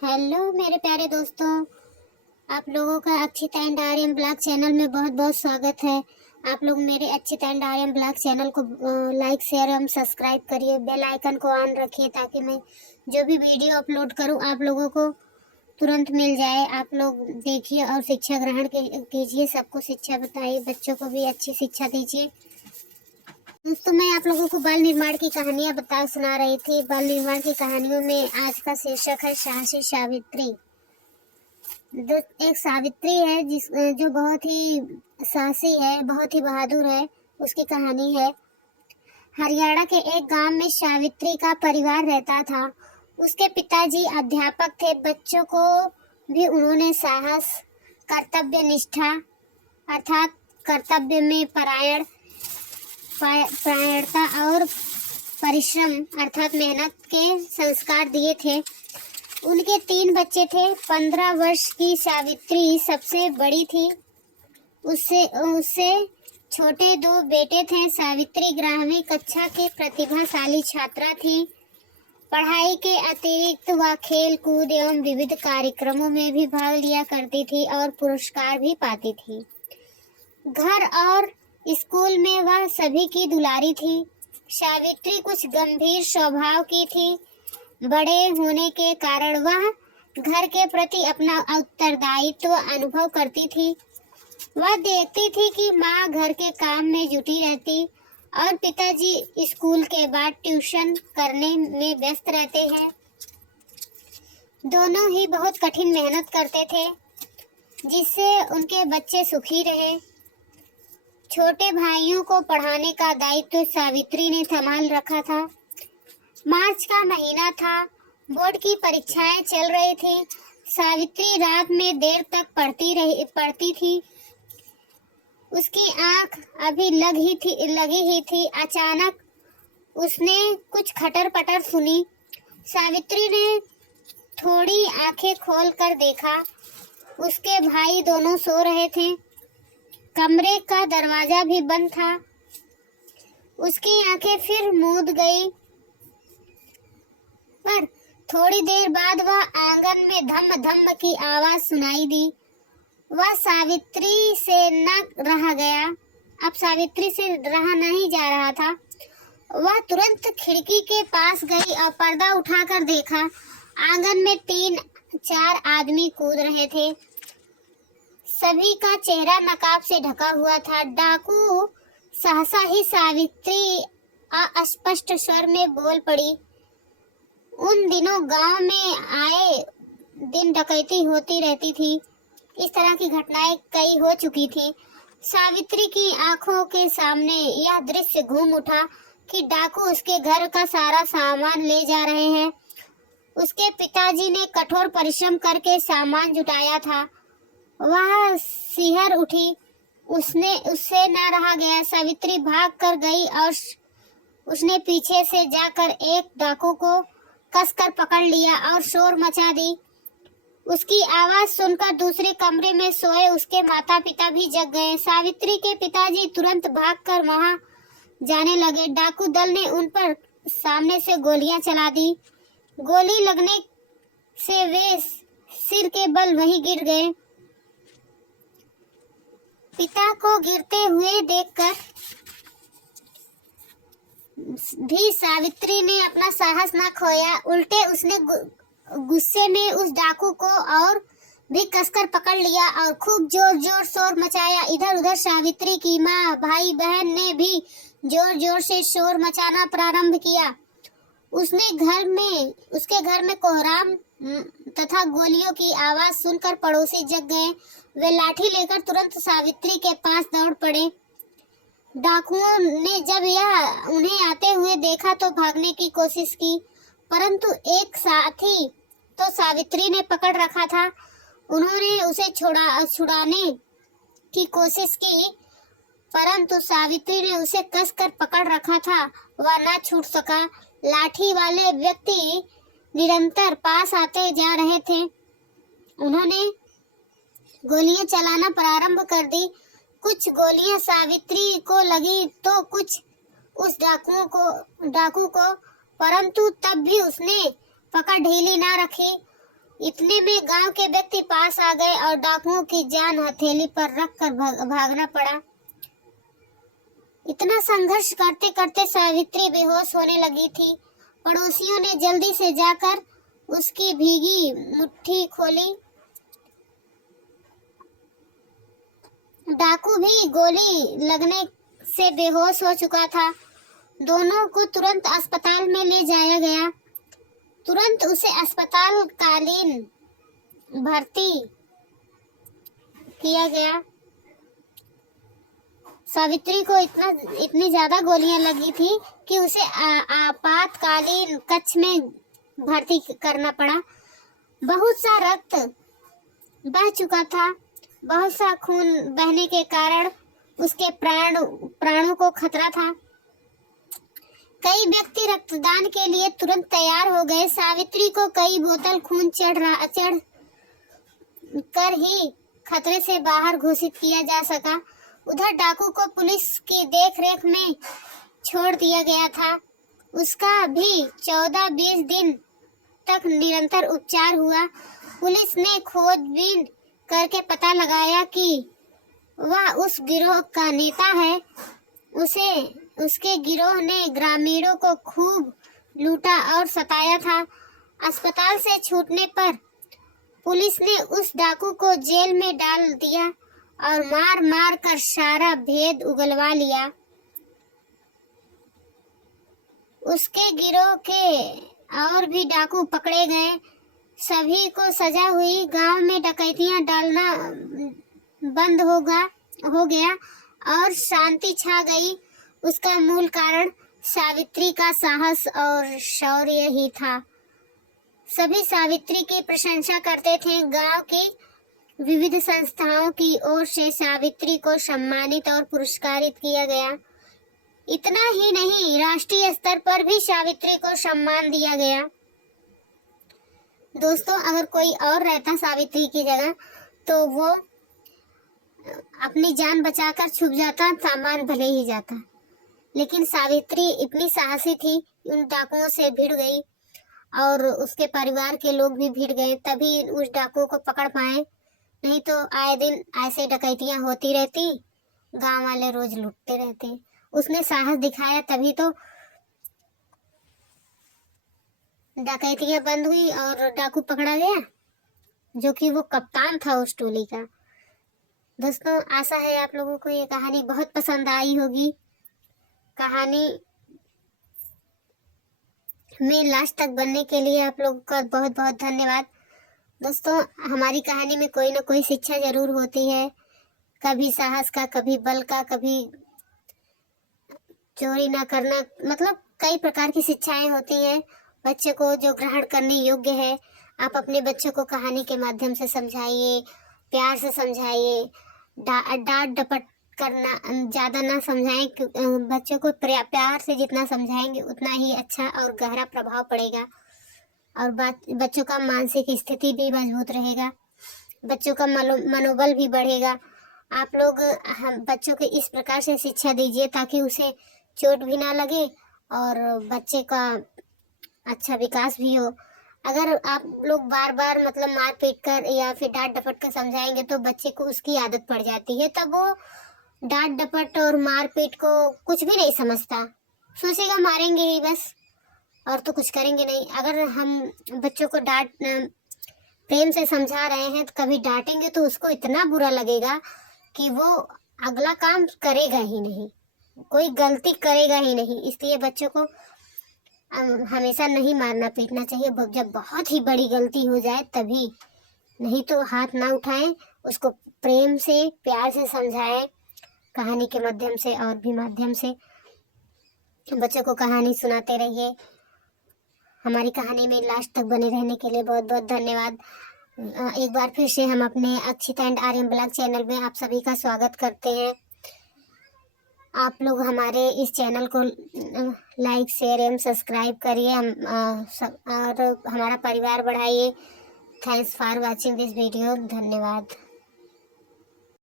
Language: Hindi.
हेलो मेरे प्यारे दोस्तों, आप लोगों का Akshita and Aryan blog channel में बहुत बहुत स्वागत है। आप लोग मेरे Akshita and Aryan blog channel को लाइक शेयर एवं सब्सक्राइब करिए, बेल आइकन को ऑन रखिए ताकि मैं जो भी वीडियो अपलोड करूं आप लोगों को तुरंत मिल जाए। आप लोग देखिए और शिक्षा ग्रहण कीजिए, सबको शिक्षा बताइए, बच्चों को भी अच्छी शिक्षा दीजिए। दोस्तों, मैं आप लोगों को बाल निर्माण की कहानियां सुना रही थी। बाल निर्माण की कहानियों में आज का शीर्षक है साहसी सावित्री। एक सावित्री है जो बहुत ही साहसी है, बहुत ही बहादुर है। उसकी कहानी है। हरियाणा के एक गांव में सावित्री का परिवार रहता था। उसके पिताजी अध्यापक थे। बच्चों को भी उन्होंने साहस, कर्तव्य निष्ठा अर्थात कर्तव्य में परायणता और परिश्रम अर्थात मेहनत के संस्कार दिए थे। उनके 3 बच्चे थे। 15 वर्ष की सावित्री सबसे बड़ी थी। उससे उससे छोटे 2 बेटे थे। सावित्री 11वीं कक्षा की प्रतिभाशाली छात्रा थी। पढ़ाई के अतिरिक्त वह खेल कूद एवं विविध कार्यक्रमों में भी भाग लिया करती थी और पुरस्कार भी पाती थी। घर और स्कूल में वह सभी की दुलारी थी। सावित्री कुछ गंभीर स्वभाव की थी। बड़े होने के कारण वह घर के प्रति अपना उत्तरदायित्व अनुभव करती थी। वह देखती थी कि माँ घर के काम में जुटी रहती और पिताजी स्कूल के बाद ट्यूशन करने में व्यस्त रहते हैं। दोनों ही बहुत कठिन मेहनत करते थे जिससे उनके बच्चे सुखी रहे। छोटे भाइयों को पढ़ाने का दायित्व सावित्री ने संभाल रखा था। मार्च का महीना था। बोर्ड की परीक्षाएं चल रही थी। सावित्री रात में देर तक पढ़ती थी। उसकी आंख अभी लगी ही थी। अचानक उसने कुछ खटर-पटर सुनी। सावित्री ने थोड़ी आंखें खोलकर देखा। उसके भाई दोनों सो रहे थे। कमरे का दरवाजा भी बंद था। उसकी आंखें फिर मूंद गई, पर थोड़ी देर बाद वह आंगन में धम धम की आवाज सुनाई दी। वह सावित्री से न रहा गया। अब सावित्री से रहा नहीं जा रहा था। वह तुरंत खिड़की के पास गई और पर्दा उठाकर देखा। आंगन में 3-4 आदमी कूद रहे थे। सभी का चेहरा नकाब से ढका हुआ था। डाकू सहसा ही सावित्री अस्पष्ट स्वर में बोल पड़ी। उन दिनों गांव में आए दिन डकैती होती रहती थी। इस तरह की घटनाएं कई हो चुकी थी। सावित्री की आंखों के सामने यह दृश्य घूम उठा कि डाकू उसके घर का सारा सामान ले जा रहे हैं। उसके पिताजी ने कठोर परिश्रम करके सामान जुटाया था। वह सिहर उठी। उससे न रहा गया। सावित्री भाग कर गई और उसने पीछे से जाकर एक डाकू को कसकर पकड़ लिया और शोर मचा दी। उसकी आवाज सुनकर दूसरे कमरे में सोए उसके माता पिता भी जग गए। सावित्री के पिताजी तुरंत भागकर वहां जाने लगे। डाकू दल ने उन पर सामने से गोलियां चला दी। गोली लगने से वे सिर के बल वहीं गिर गए। पिता को गिरते हुए देखकर भी सावित्री ने अपना साहस न खोया। उल्टे उसने गुस्से में उस डाकू को और भी कसकर पकड़ लिया और खूब जोर जोर शोर मचाया। इधर उधर सावित्री की माँ, भाई बहन ने भी जोर जोर से शोर मचाना प्रारंभ किया। उसके घर में कोहराम तथा गोलियों की आवाज सुनकर पड़ोसी जग गए। वे लाठी लेकर तुरंत सावित्री के पास दौड़ पड़े। डाकुओं ने जब यह उन्हें आते हुए देखा तो भागने की कोशिश की, परंतु एक साथी तो सावित्री ने पकड़ रखा था। उन्होंने उसे छुड़ाने की कोशिश की, परंतु सावित्री ने उसे कसकर पकड़ रखा था। वह न छूट सका। लाठी वाले व्यक्ति निरंतर पास आते जा रहे थे। उन्होंने गोलियां चलाना प्रारंभ कर दी। कुछ गोलियां सावित्री को लगी तो कुछ उस डाकू को, परंतु तब भी उसने पकड़ ढीली ना रखी। इतने में गांव के व्यक्ति पास आ गए और डाकुओं की जान हथेली पर रखकर भागना पड़ा। इतना संघर्ष करते करते सावित्री बेहोश होने लगी थी। पड़ोसियों ने जल्दी से जाकर उसकी भीगी मुट्ठी खोली। डाकू भी गोली लगने से बेहोश हो चुका था। दोनों को तुरंत अस्पताल में ले जाया गया। तुरंत उसे अस्पतालकालीन भर्ती किया गया। सावित्री को इतनी ज्यादा गोलियां लगी थी कि उसे आपातकालीन कक्ष में भर्ती करना पड़ा। बहुत सा रक्त बह चुका था। बहुत सा खून बहने के कारण उसके प्राणों को खतरा था। कई व्यक्ति रक्तदान के लिए तुरंत तैयार हो गए। सावित्री को कई बोतल खून चढ़ कर ही खतरे से बाहर घोषित किया जा सका। उधर डाकू को पुलिस की देखरेख में छोड़ दिया गया था। उसका भी 14-20 दिन तक निरंतर उपचार हुआ। पुलिस ने खोजबीन करके पता लगाया कि वह उस गिरोह का नेता है। उसके गिरोह ने ग्रामीणों को खूब लूटा और सताया था। अस्पताल से छूटने पर पुलिस ने उस डाकू को जेल में डाल दिया और मार मार कर सारा भेद उगलवा लिया। उसके गिरोह के और भी डाकू पकड़े गए। सभी को सजा हुई। गांव में डकैतियां डालना बंद हो गया और शांति छा गई। उसका मूल कारण सावित्री का साहस और शौर्य ही था। सभी सावित्री की प्रशंसा करते थे। गांव की विविध संस्थाओं की ओर से सावित्री को सम्मानित और पुरस्कारित किया गया। इतना ही नहीं, राष्ट्रीय स्तर पर भी सावित्री को सम्मान दिया गया। दोस्तों, अगर कोई और रहता सावित्री की जगह तो वो अपनी जान बचाकर छुप जाता, सामान भले ही जाता। लेकिन सावित्री इतनी साहसी थी, उन डाकुओं से भिड़ गई और उसके परिवार के लोग भी भिड़ गए, तभी उस डाकुओं को पकड़ पाए। नहीं तो आए दिन ऐसे डकैतियां होती रहती, गांव वाले रोज लूटते रहते। उसने साहस दिखाया तभी तो डकैतियां बंद हुई और डाकू पकड़ा गया, जो कि वो कप्तान था उस टोली का। दोस्तों, आशा है आप लोगों को ये कहानी बहुत पसंद आई होगी। कहानी में लास्ट तक बनने के लिए आप लोगों का बहुत बहुत धन्यवाद। दोस्तों, हमारी कहानी में कोई ना कोई शिक्षा जरूर होती है, कभी साहस का, कभी बल का, कभी चोरी ना करना, मतलब कई प्रकार की शिक्षाएं होती हैं बच्चे को जो ग्रहण करने योग्य है। आप अपने बच्चों को कहानी के माध्यम से समझाइए, प्यार से समझाइए, डांट डपट करना ज़्यादा ना समझाएं। बच्चों को प्यार से जितना समझाएंगे उतना ही अच्छा और गहरा प्रभाव पड़ेगा और बच्चों का मानसिक स्थिति भी मजबूत रहेगा, बच्चों का मनोबल भी बढ़ेगा। आप लोग बच्चों को इस प्रकार से शिक्षा दीजिए ताकि उसे चोट भी ना लगे और बच्चे का अच्छा विकास भी हो। अगर आप लोग बार बार मतलब मार पीट कर या फिर डांट डपट कर समझाएंगे तो बच्चे को उसकी आदत पड़ जाती है, तब वो डांट डपट और मार पीट को कुछ भी नहीं समझता, सोचेगा मारेंगे ही बस और तो कुछ करेंगे नहीं। अगर हम बच्चों को प्रेम से समझा रहे हैं तो कभी डांटेंगे तो उसको इतना बुरा लगेगा कि वो अगला काम करेगा ही नहीं, कोई गलती करेगा ही नहीं। इसलिए बच्चों को हमेशा नहीं मारना पीटना चाहिए। जब बहुत ही बड़ी गलती हो जाए तभी, नहीं तो हाथ ना उठाएं, उसको प्रेम से प्यार से समझाएं, कहानी के माध्यम से और भी माध्यम से बच्चों को कहानी सुनाते रहिए। हमारी कहानी में लास्ट तक बने रहने के लिए बहुत बहुत धन्यवाद। एक बार फिर से हम अपने Akshita and Aryan blog channel में आप सभी का स्वागत करते हैं। आप लोग हमारे इस चैनल को लाइक शेयर एवं सब्सक्राइब करिए और हमारा परिवार बढ़ाइए। Thanks for watching this video. धन्यवाद।